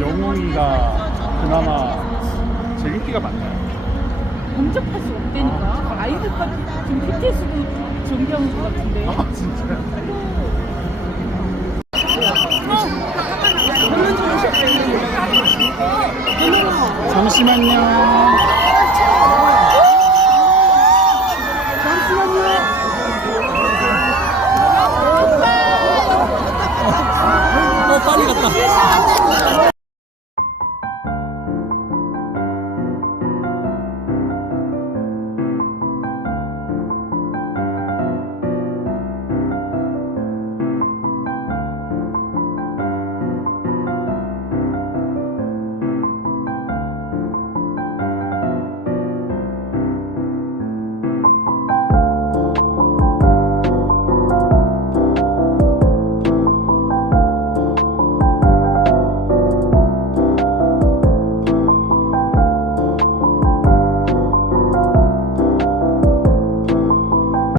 영웅이가 그나마 제일 인기가 많나요? 범접할 수 없다니까. 아이들까지 지금 BTS도 존경할 것 같은데. 아 진짜요? 어, 아, 아, 아, 잠시만요.